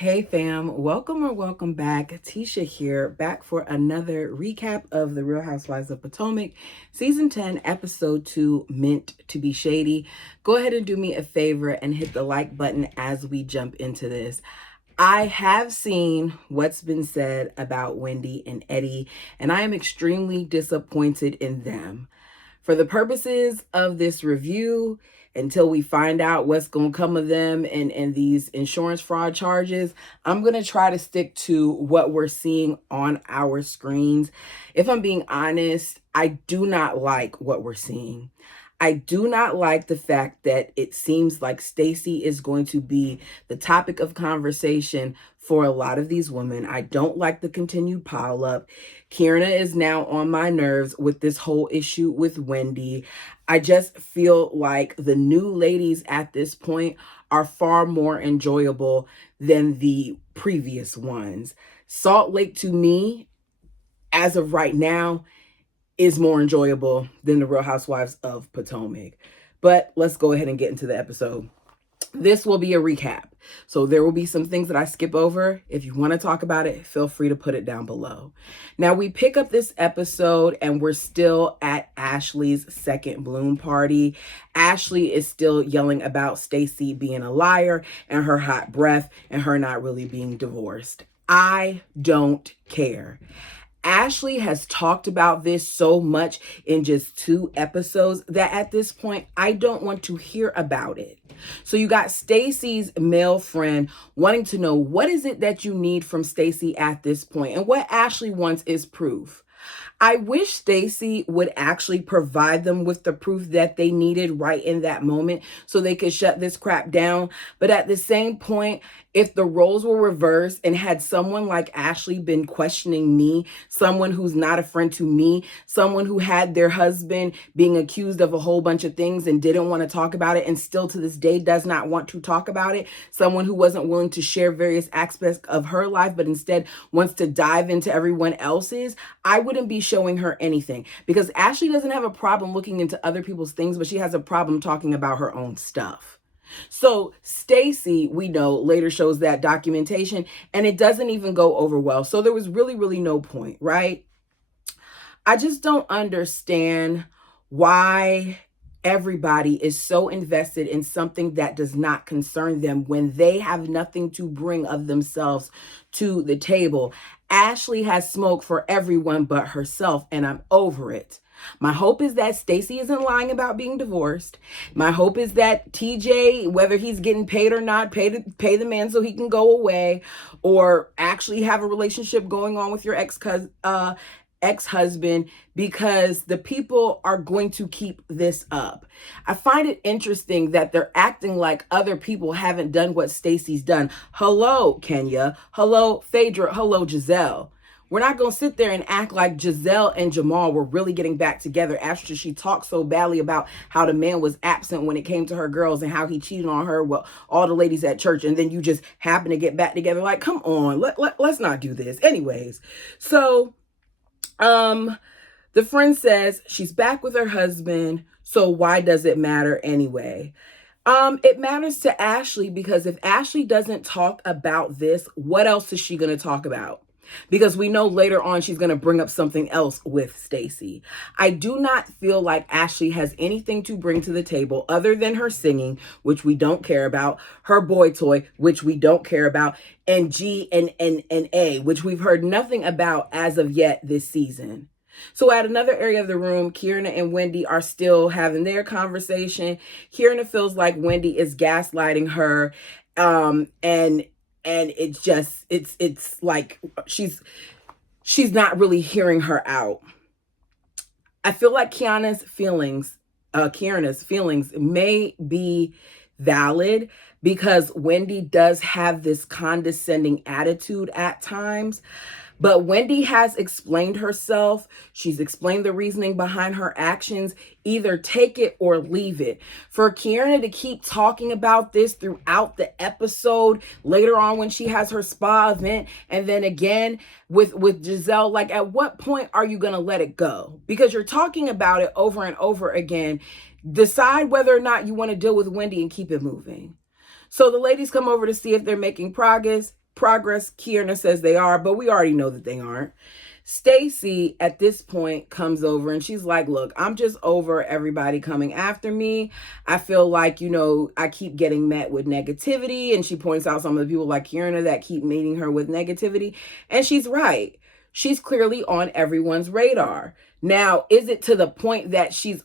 Hey fam, welcome back. Tisha here, back for another recap of the Real Housewives of Potomac, Season 10, Episode 2, Meant to be Shady. Go ahead and do me a favor and hit the like button as we jump into this. I have seen what's been said about Wendy and Eddie, and I am extremely disappointed in them. For the purposes of this review, until we find out what's going to come of them and these insurance fraud charges, I'm going to try to stick to what we're seeing on our screens. If I'm being honest, I do not like what we're seeing. I do not like the fact that it seems like Stacey is going to be the topic of conversation for a lot of these women. I don't like the continued pile up. Kierna is now on my nerves with this whole issue with Wendy. I just feel like the new ladies at this point are far more enjoyable than the previous ones. Salt Lake to me, as of right now, is more enjoyable than the Real Housewives of Potomac. But let's go ahead and get into the episode. This will be a recap. So there will be some things that I skip over. If you want to talk about it, feel free to put it down below. Now we pick up this episode and we're still at Ashley's second bloom party. Ashley is still yelling about Stacey being a liar and her hot breath and her not really being divorced. I don't care. Ashley has talked about this so much in just 2 episodes that at this point, I don't want to hear about it. So you got Stacey's male friend wanting to know what is it that you need from Stacey at this point, and what Ashley wants is proof. I wish Stacey would actually provide them with the proof that they needed right in that moment so they could shut this crap down. But at the same point, if the roles were reversed and had someone like Ashley been questioning me, someone who's not a friend to me, someone who had their husband being accused of a whole bunch of things and didn't want to talk about it and still to this day does not want to talk about it, someone who wasn't willing to share various aspects of her life but instead wants to dive into everyone else's, I wouldn't be showing her anything, because Ashley doesn't have a problem looking into other people's things, but she has a problem talking about her own stuff. So Stacey, we know, later shows that documentation and it doesn't even go over well. So there was really no point, right? I just don't understand why everybody is so invested in something that does not concern them when they have nothing to bring of themselves to the table. Ashley has smoke for everyone but herself, and I'm over it. My hope is that Stacey isn't lying about being divorced. My hope is that TJ, whether he's getting paid or not, pay the man so he can go away, or actually have a relationship going on with your ex-husband, because the people are going to keep this up. I find it interesting that they're acting like other people haven't done what Stacey's done. Hello, Kenya. Hello, Phaedra. Hello, Giselle. We're not going to sit there and act like Giselle and Jamal were really getting back together after she talked so badly about how the man was absent when it came to her girls and how he cheated on her with all the ladies at church, and then you just happen to get back together. Like, come on, let's not do this. Anyways, so the friend says she's back with her husband, so why does it matter anyway? It matters to Ashley, because if Ashley doesn't talk about this, what else is she going to talk about? Because we know later on she's going to bring up something else with Stacey. I do not feel like Ashley has anything to bring to the table other than her singing, which we don't care about, her boy toy, which we don't care about, and G and A, which we've heard nothing about as of yet this season. So at another area of the room, Kierna and Wendy are still having their conversation. Kierna feels like Wendy is gaslighting her, and it's just it's like she's not really hearing her out. I feel like Kierna's feelings may be valid, because Wendy does have this condescending attitude at times. But Wendy has explained herself. She's explained the reasoning behind her actions. Either take it or leave it. For Kierna to keep talking about this throughout the episode, later on when she has her spa event, and then again with Giselle, like, at what point are you going to let it go? Because you're talking about it over and over again. Decide whether or not you want to deal with Wendy and keep it moving. So the ladies come over to see if they're making progress. progress Kierna says they are, but we already know that they aren't. Stacy at this point comes over and she's like, look, I'm just over everybody coming after me. I feel like, I keep getting met with negativity. And she points out some of the people like Kierna that keep meeting her with negativity. And she's right. She's clearly on everyone's radar. Now, is it to the point that she's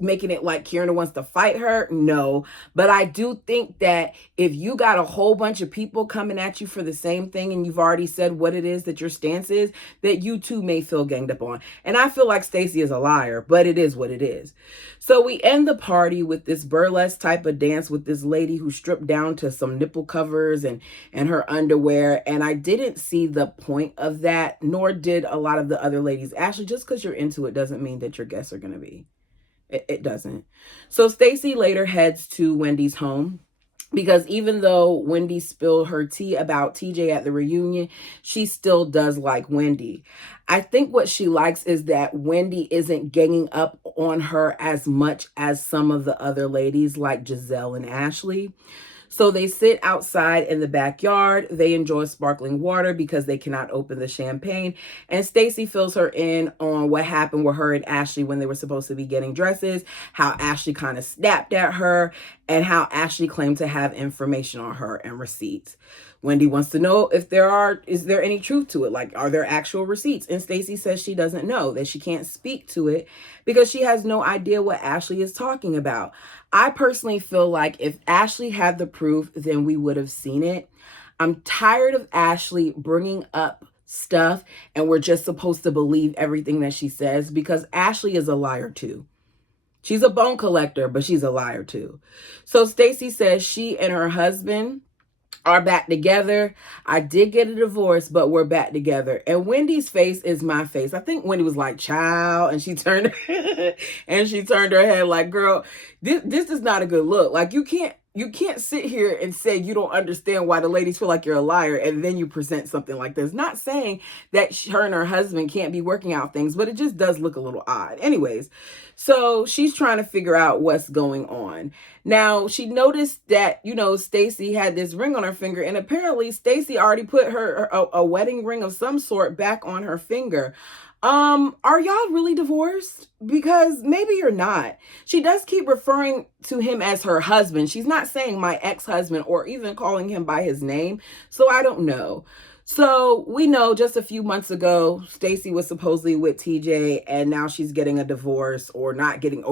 making it like Kierna wants to fight her? No. But I do think that if you got a whole bunch of people coming at you for the same thing and you've already said what it is that your stance is, that you too may feel ganged up on. And I feel like Stacy is a liar, but it is what it is. So we end the party with this burlesque type of dance with this lady who stripped down to some nipple covers and her underwear. And I didn't see the point of that, nor did a lot of the other ladies. Ashley, just because you're into it doesn't mean that your guests are going to be. It doesn't. So Stacy later heads to Wendy's home because even though Wendy spilled her tea about TJ at the reunion, she still does like Wendy. I think what she likes is that Wendy isn't ganging up on her as much as some of the other ladies like Giselle and Ashley. So they sit outside in the backyard. They enjoy sparkling water because they cannot open the champagne. And Stacy fills her in on what happened with her and Ashley when they were supposed to be getting dresses, how Ashley kind of snapped at her, and how Ashley claimed to have information on her and receipts. Wendy wants to know if is there any truth to it? Like, are there actual receipts? And Stacy says she doesn't know, that she can't speak to it because she has no idea what Ashley is talking about. I personally feel like if Ashley had the proof, then we would have seen it. I'm tired of Ashley bringing up stuff and we're just supposed to believe everything that she says because Ashley is a liar too. She's a bone collector, but she's a liar too. So Stacy says she and her husband are back together. I did get a divorce, but we're back together. And Wendy's face is my face. I think Wendy was like, child, and she turned and she turned her head like, girl, this is not a good look. Like you can't sit here and say you don't understand why the ladies feel like you're a liar and then you present something like this. Not saying that her and her husband can't be working out things, but it just does look a little odd. Anyways, so she's trying to figure out what's going on. Now, she noticed that, Stacy had this ring on her finger, and apparently Stacy already put a wedding ring of some sort back on her finger. Are y'all really divorced? Because maybe you're not. She does keep referring to him as her husband. She's not saying my ex-husband or even calling him by his name. So I don't know. So we know just a few months ago, Stacy was supposedly with TJ and now she's getting a divorce or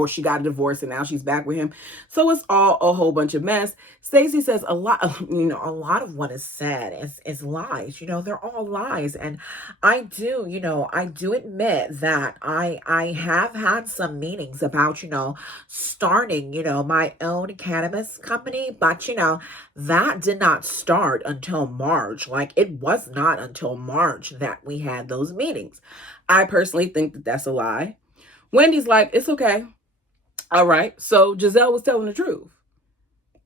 she got a divorce and now she's back with him. So it's all a whole bunch of mess. Stacy says a lot of what is said is lies. They're all lies. And I do admit that I have had some meetings about, starting, my own cannabis company, but that did not start until March. Like it was not until March that we had those meetings. I personally think that that's a lie. Wendy's like, it's okay. All right. So Giselle was telling the truth.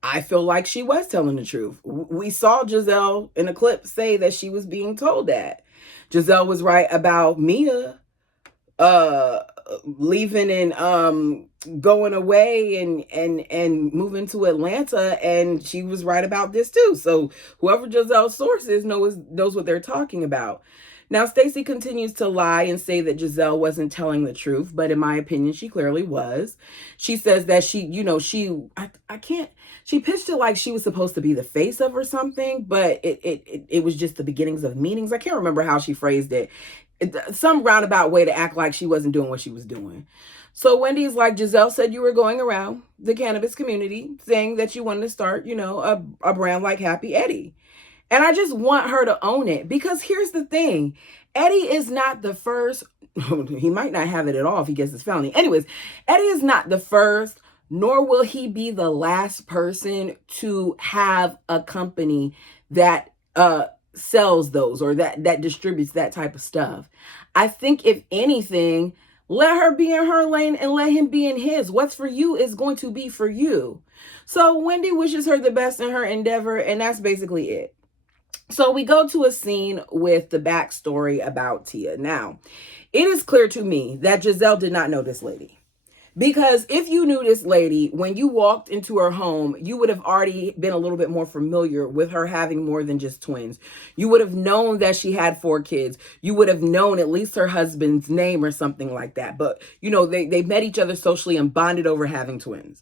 I feel like she was telling the truth. We saw Giselle in a clip say that she was being told that. Giselle was right about Mia leaving and going away and moving to Atlanta, and she was right about this too. So whoever Giselle's source is knows what they're talking about. Now Stacy continues to lie and say that Giselle wasn't telling the truth, but in my opinion she clearly was. She says that she pitched it like she was supposed to be the face of or something, but it was just the beginnings of meetings. I can't remember how she phrased it. Some roundabout way to act like she wasn't doing what she was doing. So Wendy's like, Giselle said you were going around the cannabis community saying that you wanted to start, a brand like Happy Eddie. And I just want her to own it because here's the thing. Eddie is not the first. He might not have it at all if he gets his felony. Anyways, Eddie is not the first, nor will he be the last person to have a company that sells those or that distributes that type of stuff. I think if anything, let her be in her lane and let him be in his. What's for you is going to be for you. So Wendy wishes her the best in her endeavor, and that's basically it. So we go to a scene with the backstory about Tia. Now, it is clear to me that Giselle did not know this lady. Because if you knew this lady, when you walked into her home, you would have already been a little bit more familiar with her having more than just twins. You would have known that she had 4 kids. You would have known at least her husband's name or something like that. But, they met each other socially and bonded over having twins.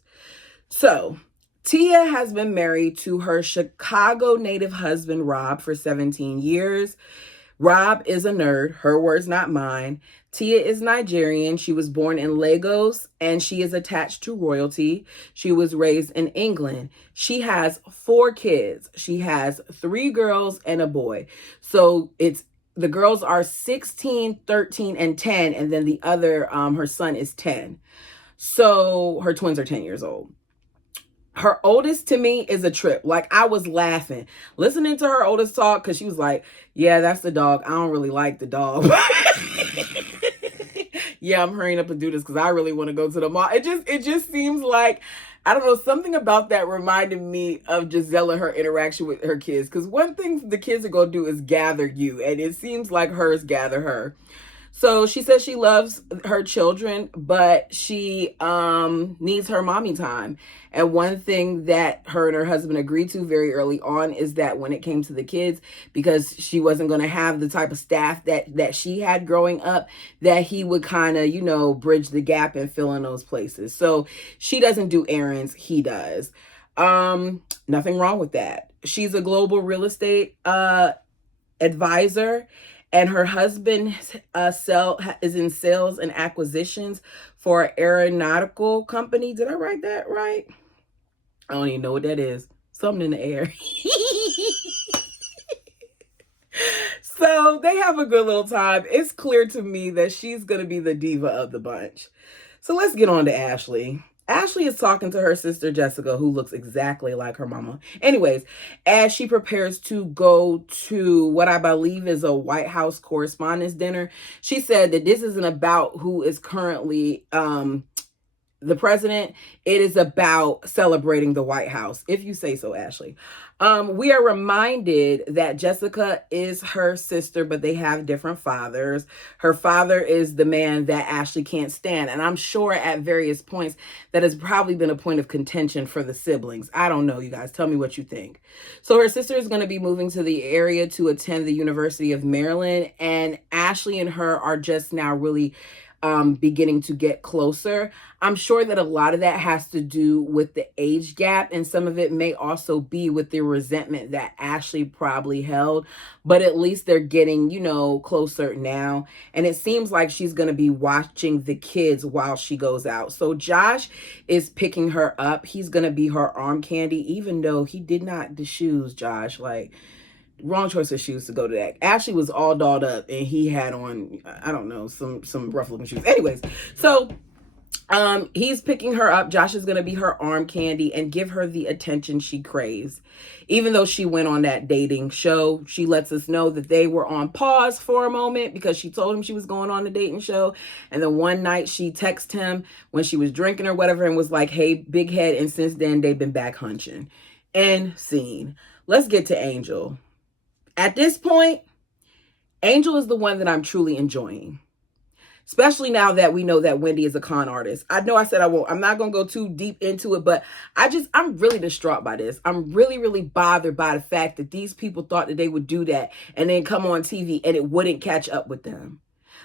So Tia has been married to her Chicago native husband, Rob, for 17 years. Rob is a nerd. Her words, not mine. Tia is Nigerian. She was born in Lagos and she is attached to royalty. She was raised in England. She has 4 kids. She has 3 girls and a boy. So the girls are 16, 13, and 10. And then the other, her son is 10. So her twins are 10 years old. Her oldest to me is a trip. Like, I was laughing listening to her oldest talk because she was like, yeah, that's the dog. I don't really like the dog. Yeah, I'm hurrying up and do this because I really want to go to the mall. It just seems like, I don't know, something about that reminded me of Giselle and her interaction with her kids. Because one thing the kids are going to do is gather you. And it seems like hers gather her. So she says she loves her children, but she needs her mommy time. And one thing that her and her husband agreed to very early on is that when it came to the kids, because she wasn't going to have the type of staff that she had growing up, that he would kind of, bridge the gap and fill in those places. So she doesn't do errands, he does. Nothing wrong with that. She's a global real estate advisor. And her husband is in sales and acquisitions for an aeronautical company. Did I write that right? I don't even know what that is. Something in the air. So they have a good little time. It's clear to me that she's going to be the diva of the bunch. So let's get on to Ashley. Ashley is talking to her sister Jessica, who looks exactly like her mama. Anyways, as she prepares to go to what I believe is a White House Correspondents' Dinner, she said that this isn't about who is currently the president. It is about celebrating the White House, if you say so, Ashley. We are reminded that Jessica is her sister, but they have different fathers. Her father is the man that Ashley can't stand. And I'm sure at various points that has probably been a point of contention for the siblings. I don't know, you guys. Tell me what you think. So her sister is going to be moving to the area to attend the University of Maryland. And Ashley and her are just now really beginning to get closer. I'm sure that a lot of that has to do with the age gap, and some of it may also be with the resentment that Ashley probably held, but at least they're getting, closer now. And it seems like she's going to be watching the kids while she goes out. So Josh is picking her up. He's going to be her arm candy, even though he did not the shoes, Josh. Like, wrong choice of shoes to go to that. Ashley was all dolled up and he had on, I don't know, some rough looking shoes. Anyways, so he's picking her up. Josh is going to be her arm candy and give her the attention she craves. Even though she went on that dating show, she lets us know that they were on pause for a moment because she told him she was going on the dating show. And then one night she texted him when she was drinking or whatever and was like, hey, big head. And since then they've been back hunching. End scene. Let's get to Angel. At this point, Angel is the one that I'm truly enjoying. Especially now that we know that Wendy is a con artist. I know I said I'm not going to go too deep into it, but I'm really distraught by this. I'm really, really bothered by the fact that these people thought that they would do that and then come on TV and it wouldn't catch up with them.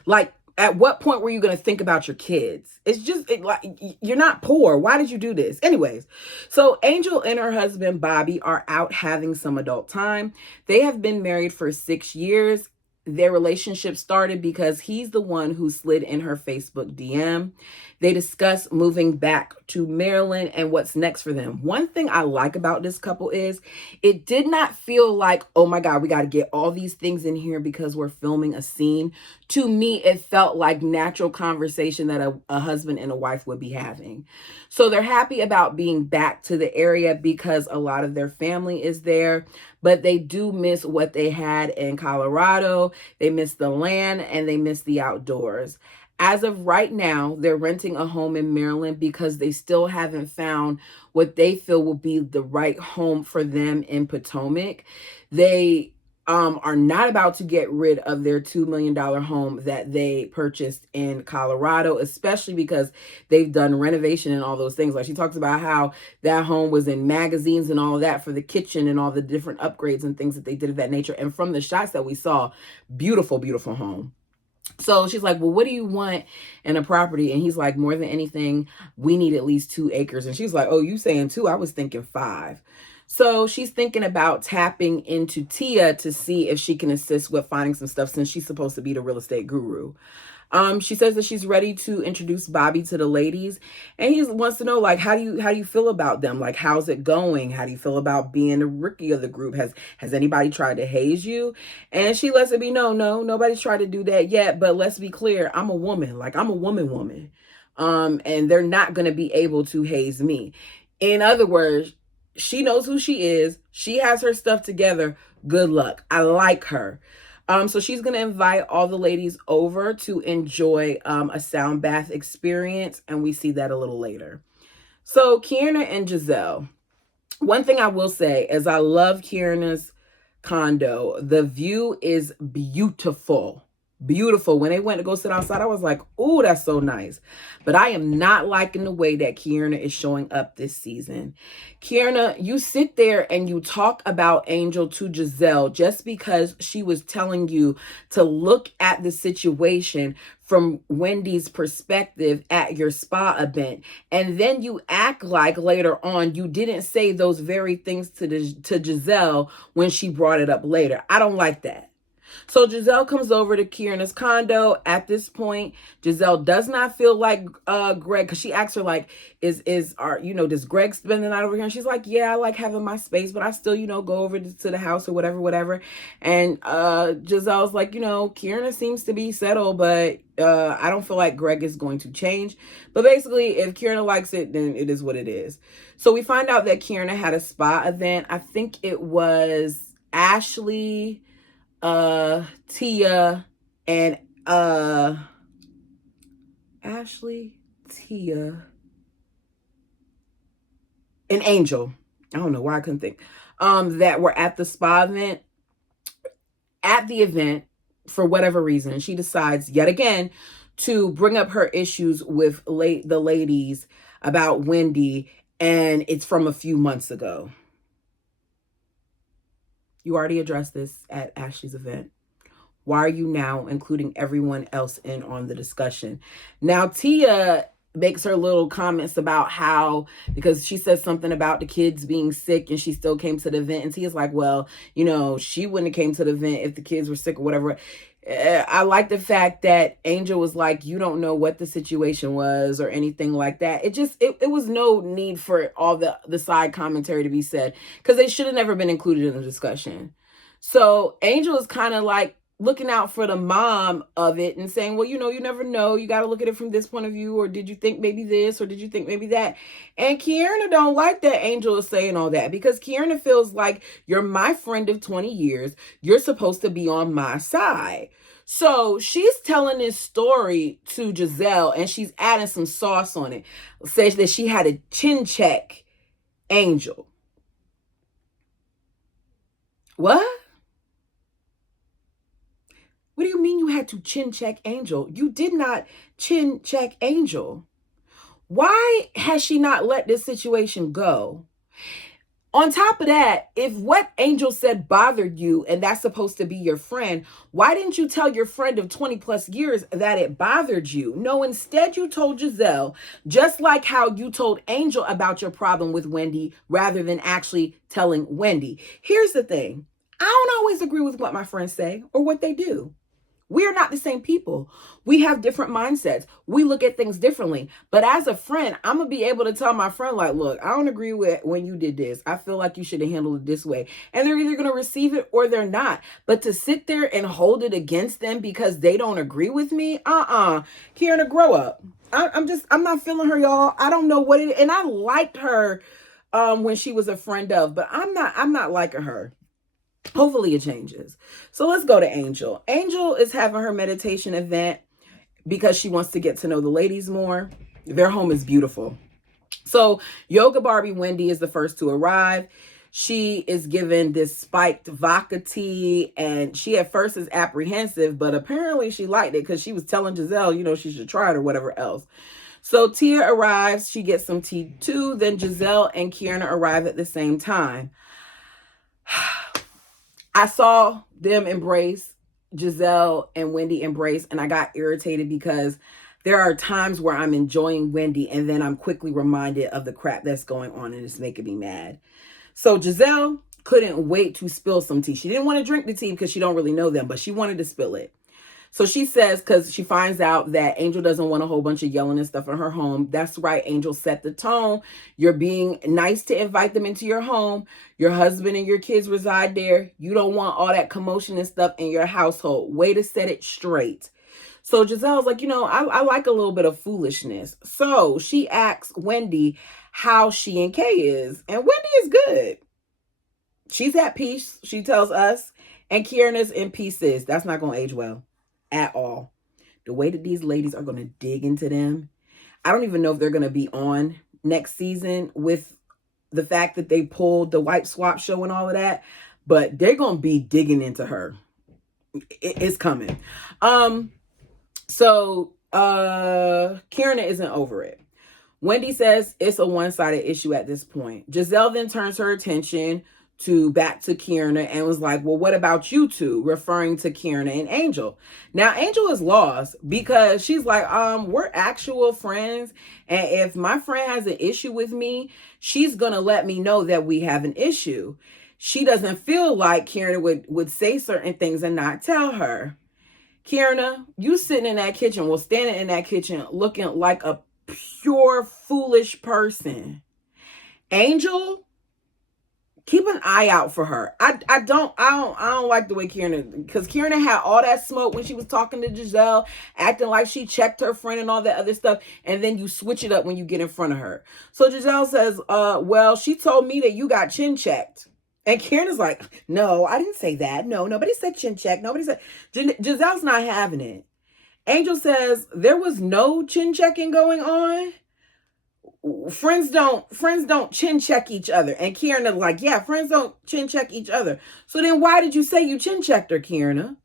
Like, at what point were you going to think about your kids? It's just like, you're not poor. Why did you do this? Anyways, so Angel and her husband, Bobby, are out having some adult time. They have been married for 6 years. Their relationship started because he's the one who slid in her Facebook DM. They discuss moving back to Maryland and what's next for them. One thing I like about this couple is it did not feel like, oh my God, we got to get all these things in here because we're filming a scene. To me, it felt like natural conversation that a husband and a wife would be having. So they're happy about being back to the area because a lot of their family is there, but they do miss what they had in Colorado. They miss the land and they miss the outdoors. As of right now, they're renting a home in Maryland because they still haven't found what they feel will be the right home for them in Potomac. They are not about to get rid of their $2 million home that they purchased in Colorado, especially because they've done renovation and all those things. Like she talks about how that home was in magazines and all of that for the kitchen and all the different upgrades and things that they did of that nature. And from the shots that we saw, beautiful, beautiful home. So she's like, well, what do you want in a property? And he's like, more than anything, we need at least 2 acres. And she's like, oh, you saying 2? I was thinking 5. So she's thinking about tapping into Tia to see if she can assist with finding some stuff since she's supposed to be the real estate guru. She says that she's ready to introduce Bobby to the ladies, and he wants to know, like, how do you feel about them? Like, how's it going? How do you feel about being the rookie of the group? Has anybody tried to haze you? And she lets it be known, no, nobody's tried to do that yet. But let's be clear, I'm a woman. Like, I'm a woman. And they're not going to be able to haze me. In other words, she knows who she is. She has her stuff together. Good luck. I like her. So she's going to invite all the ladies over to enjoy a sound bath experience. And we see that a little later. So Kierna and Giselle. One thing I will say is I love Kierna's condo. The view is beautiful. Beautiful. When they went to go sit outside, I was like, oh, that's so nice. But I am not liking the way that Kierna is showing up this season. Kierna, you sit there and you talk about Angel to Giselle just because she was telling you to look at the situation from Wendy's perspective at your spa event. And then you act like later on you didn't say those very things to Giselle when she brought it up later. I don't like that. So Giselle comes over to Kierna's condo. At this point, Giselle does not feel like Greg, because she asks her, like, does Greg spend the night over here? And she's like, yeah, I like having my space, but I still, go over to the house or whatever. And Giselle's like, Kierna seems to be settled, but I don't feel like Greg is going to change. But basically, if Kierna likes it, then it is what it is. So we find out that Kierna had a spa event. I think it was Ashley, Tia, and Ashley, Tia, and Angel. I don't know why I couldn't think. That were at the spa event. At the event, for whatever reason, she decides yet again to bring up her issues with the ladies about Wendy, and it's from a few months ago. You already addressed this at Ashley's event. Why are you now including everyone else in on the discussion? Now, Tia makes her little comments about how, because she says something about the kids being sick and she still came to the event. And Tia's like, well, she wouldn't have came to the event if the kids were sick or whatever. I like the fact that Angel was like, you don't know what the situation was or anything like that. It was no need for all the side commentary to be said, because they should have never been included in the discussion. So Angel is kind of like looking out for the mom of it and saying, well, you never know. You got to look at it from this point of view. Or did you think maybe this? Or did you think maybe that? And Kierna don't like that Angel is saying all that, because Kierna feels like, you're my friend of 20 years. You're supposed to be on my side. So she's telling this story to Giselle and she's adding some sauce on it. Says that she had to chin check Angel. What? What do you mean you had to chin check Angel? You did not chin check Angel. Why has she not let this situation go? On top of that, if what Angel said bothered you and that's supposed to be your friend, why didn't you tell your friend of 20 plus years that it bothered you? No, instead you told Giselle, just like how you told Angel about your problem with Wendy rather than actually telling Wendy. Here's the thing. I don't always agree with what my friends say or what they do. We are not the same people. We have different mindsets. We look at things differently. But as a friend, I'm going to be able to tell my friend, like, look, I don't agree with when you did this. I feel like you should have handled it this way. And they're either going to receive it or they're not. But to sit there and hold it against them because they don't agree with me, Kierna, grow up. I'm not feeling her, y'all. I don't know what it is. And I liked her when she was a friend of, but I'm not liking her. Hopefully it changes. So let's go to Angel. Angel is having her meditation event because she wants to get to know the ladies more. Their home is beautiful. So Yoga Barbie Wendy is the first to arrive. She is given this spiked vodka tea, and she at first is apprehensive, but apparently she liked it because she was telling Giselle, she should try it or whatever else. So Tia arrives, she gets some tea too. Then Giselle and Kierna arrive at the same time. I saw them embrace, Giselle and Wendy embrace, and I got irritated because there are times where I'm enjoying Wendy and then I'm quickly reminded of the crap that's going on and it's making me mad. So Giselle couldn't wait to spill some tea. She didn't want to drink the tea because she don't really know them, but she wanted to spill it. So she says, because she finds out that Angel doesn't want a whole bunch of yelling and stuff in her home. That's right, Angel set the tone. You're being nice to invite them into your home. Your husband and your kids reside there. You don't want all that commotion and stuff in your household. Way to set it straight. So Giselle's like, I like a little bit of foolishness. So she asks Wendy how she and Kay is. And Wendy is good. She's at peace, she tells us. And Kierna's in pieces. That's not going to age well at all. The way that these ladies are going to dig into them. I don't even know if they're going to be on next season with the fact that they pulled the wipe swap show and all of that. But they're going to be digging into her. It's coming. So Kierna isn't over it. Wendy says it's a one-sided issue at this point. Giselle then turns her attention back to Kierna and was like, well, what about you two? Referring to Kierna and Angel. Now, Angel is lost because she's like, we're actual friends. And if my friend has an issue with me, she's going to let me know that we have an issue. She doesn't feel like Kierna would say certain things and not tell her. Kierna, you sitting in that kitchen, standing in that kitchen looking like a pure foolish person. Angel, keep an eye out for her. I don't like the way Kierna, because Kierna had all that smoke when she was talking to Giselle, acting like she checked her friend and all that other stuff, and then you switch it up when you get in front of her. So Giselle says, well, she told me that you got chin checked. And Kierna's like, no, I didn't say that. No, nobody said chin check. Nobody said. Giselle's not having it. Angel says there was no chin checking going on. Friends don't chin check each other. And Kierna's like, yeah, friends don't chin check each other. So then why did you say you chin checked her, Kierna?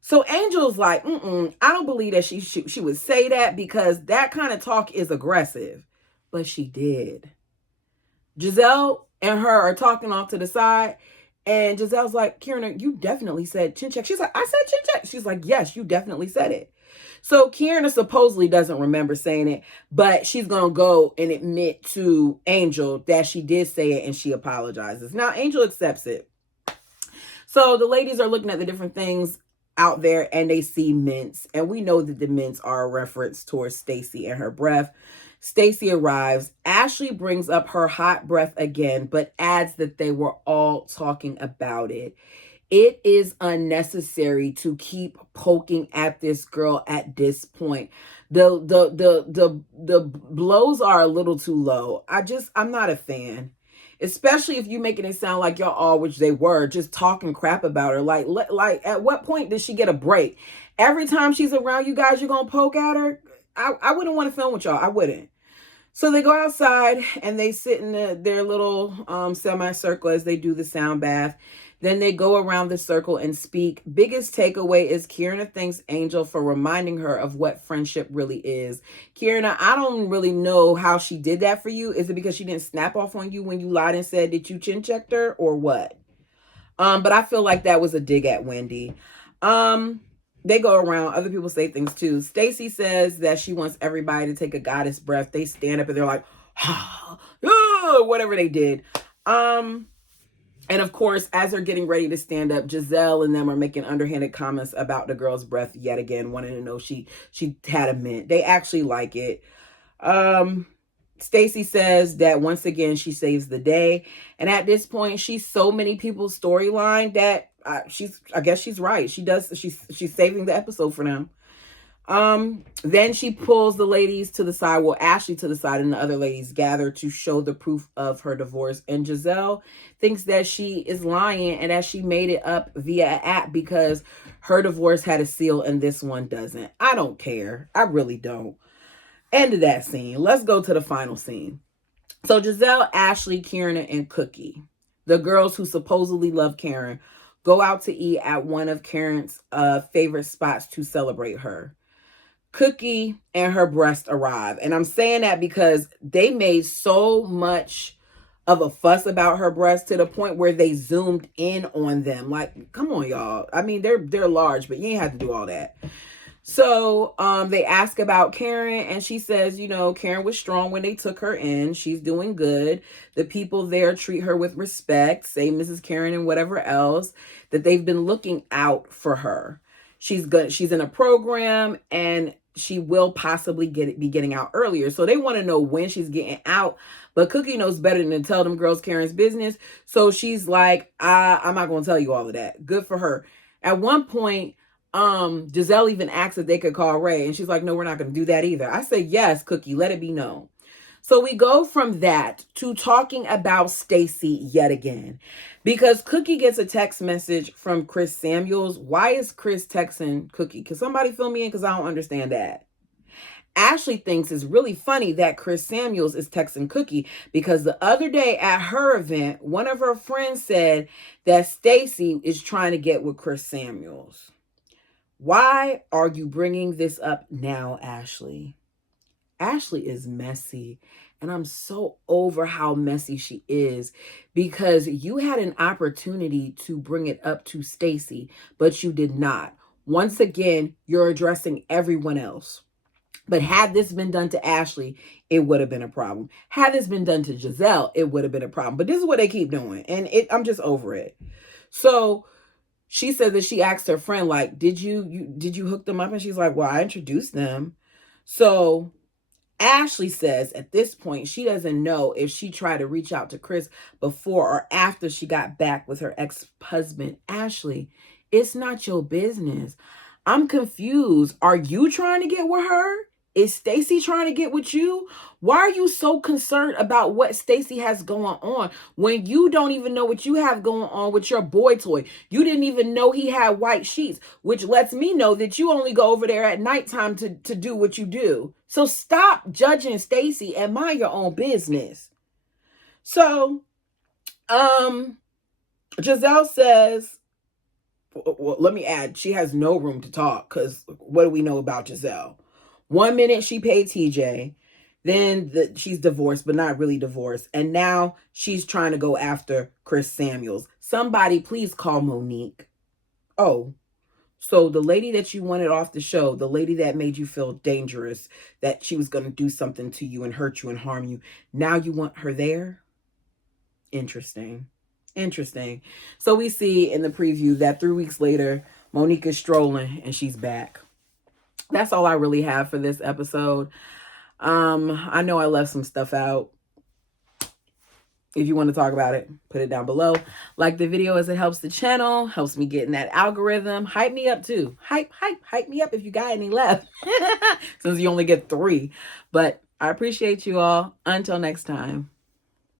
So Angel's like, I don't believe that she would say that because that kind of talk is aggressive. But she did. Giselle and her are talking off to the side. And Giselle's like, Kierna, you definitely said chin check. She's like, I said chin check. She's like, yes, you definitely said it. So Kierna supposedly doesn't remember saying it, but she's going to go and admit to Angel that she did say it and she apologizes. Now, Angel accepts it. So the ladies are looking at the different things out there and they see mints. And we know that the mints are a reference towards Stacy and her breath. Stacy arrives. Ashley brings up her hot breath again, but adds that they were all talking about it. It is unnecessary to keep poking at this girl at this point. The blows are a little too low. I'm not a fan. Especially if you're making it sound like y'all all, which they were, just talking crap about her. Like at what point does she get a break? Every time she's around you guys, you're going to poke at her? I wouldn't want to film with y'all. I wouldn't. So they go outside and they sit in their little semicircle as they do the sound bath. Then they go around the circle and speak. Biggest takeaway is Kierna thanks Angel for reminding her of what friendship really is. Kierna, I don't really know how she did that for you. Is it because she didn't snap off on you when you lied and said that you chin checked her or what? But I feel like that was a dig at Wendy. They go around. Other people say things too. Stacy says that she wants everybody to take a goddess breath. They stand up and they're like, whatever they did. And of course, as they're getting ready to stand up, Giselle and them are making underhanded comments about the girl's breath yet again, wanting to know she had a mint. They actually like it. Stacy says that once again, she saves the day. And at this point, she's so many people's storyline that I guess she's right. She's saving the episode for them. Then she pulls the ladies to the side, well, Ashley to the side, and the other ladies gather to show the proof of her divorce. And Giselle thinks that she is lying and that she made it up via an app because her divorce had a seal and this one doesn't. I don't care. I really don't. End of that scene. Let's go to the final scene. So Giselle, Ashley, Kierna, and Cookie. The girls who supposedly love Karen go out to eat at one of Karen's favorite spots to celebrate her. Cookie and her breast arrive. And I'm saying that because they made so much of a fuss about her breast to the point where they zoomed in on them. Like, come on, y'all. I mean, they're large, but you ain't have to do all that. So they ask about Karen, and she says, Karen was strong when they took her in. She's doing good. The people there treat her with respect, say Mrs. Karen and whatever else, that they've been looking out for her. She's good. She's in a program, and she will possibly be getting out earlier. So they want to know when she's getting out. But Cookie knows better than to tell them girls Karen's business. So she's like, I'm not going to tell you all of that. Good for her. At one point, Giselle even asked if they could call Ray, and she's like, no, we're not going to do that either. I say, yes, Cookie, let it be known. So we go from that to talking about Stacy yet again, because Cookie gets a text message from Chris Samuels. Why is Chris texting Cookie? Can somebody fill me in? Because I don't understand that. Ashley thinks it's really funny that Chris Samuels is texting Cookie because the other day at her event, one of her friends said that Stacy is trying to get with Chris Samuels. Why are you bringing this up now, Ashley? Ashley is messy, and I'm so over how messy she is, because you had an opportunity to bring it up to Stacy, but you did not. Once again, you're addressing everyone else. But had this been done to Ashley, it would have been a problem. Had this been done to Giselle, it would have been a problem. But this is what they keep doing, and I'm just over it. So she said that she asked her friend, like, did you hook them up? And she's like, well, I introduced them. So Ashley says at this point, she doesn't know if she tried to reach out to Chris before or after she got back with her ex-husband. Ashley, it's not your business. I'm confused. Are you trying to get with her? Is Stacy trying to get with you? Why are you so concerned about what Stacy has going on when you don't even know what you have going on with your boy toy? You didn't even know he had white sheets, which lets me know that you only go over there at nighttime to do what you do. So stop judging Stacy and mind your own business. So, Giselle says, well, let me add, she has no room to talk, because what do we know about Giselle? 1 minute she paid TJ, then she's divorced, but not really divorced. And now she's trying to go after Chris Samuels. Somebody please call Monique. Oh, so the lady that you wanted off the show, the lady that made you feel dangerous, that she was going to do something to you and hurt you and harm you, now you want her there? Interesting. So we see in the preview that 3 weeks later, Monique is strolling and she's back. That's all I really have for this episode. I know I left some stuff out. If you want to talk about it, put it down below. Like the video as it helps the channel, helps me get in that algorithm. Hype me up too. Hype me up if you got any left. Since you only get 3. But I appreciate you all. Until next time.